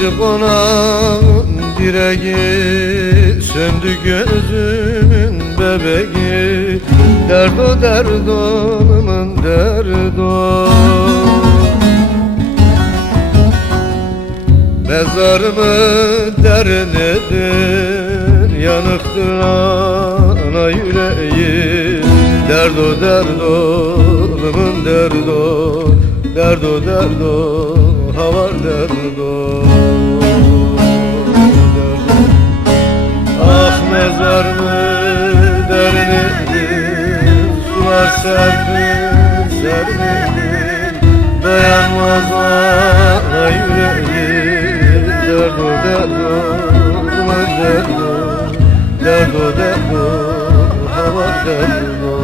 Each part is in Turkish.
Açık konağın direği Söndü gözümün bebeği. Derdo derdonumun derdo. Mezarımı dernedir Yanıktır ana yüreği. Derdo derdonumun derdo Derdo derdo havar derdo. Ah mezarımı dernedir Sular serpil serpil Dayanmaz ana yüreği Derdo derdo derdo. Derdo derdo hava derdo Derdo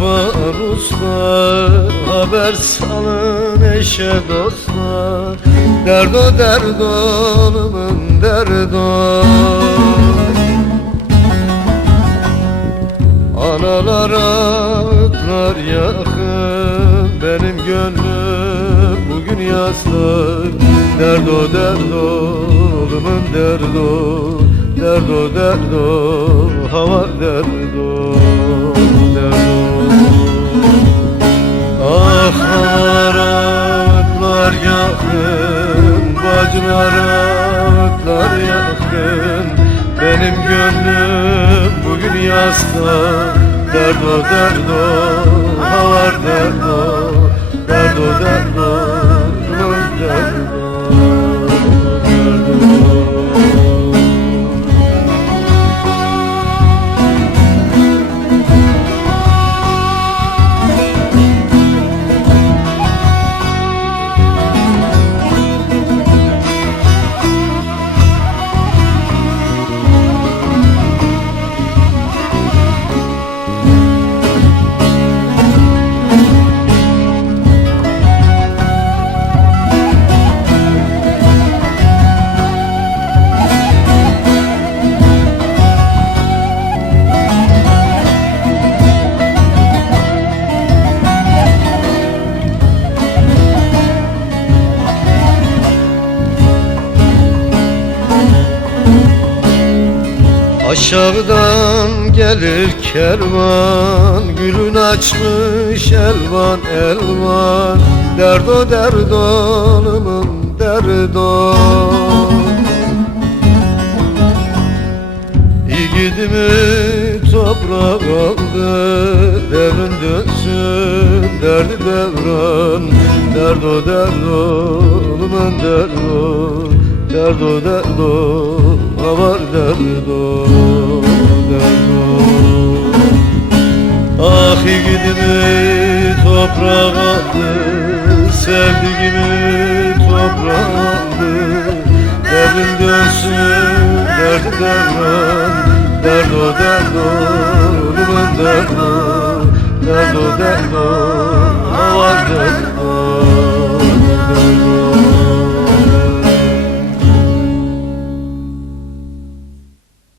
Usta Haber salın eşe dostlar. Derdo derdonumun derdo Analar ağıtlar yakın Benim gönlüm bugün yastık Derdo derdolumun derdo Derdo derdo hava Derdo Ağıtlar yakın Bacılar ağıtlar yakın. Benim gönlüm bugün yasta Derdo derdo havar derdo Derdo derdo Aşağıdan gelir kervan Gülün açmış elvan elvan. Derdo derdonumun derdo. Yiğidimi toprak aldı Devrin dönsün derdi devran. Derdo derdonumun derdo Derdo derdo var derdo Derdo. Ah yiğidimi toprağa aldı Sevdiğimi toprağa aldı. Derdim dönsün derdi derman Derdo derdo derdo Derdo derdo derdo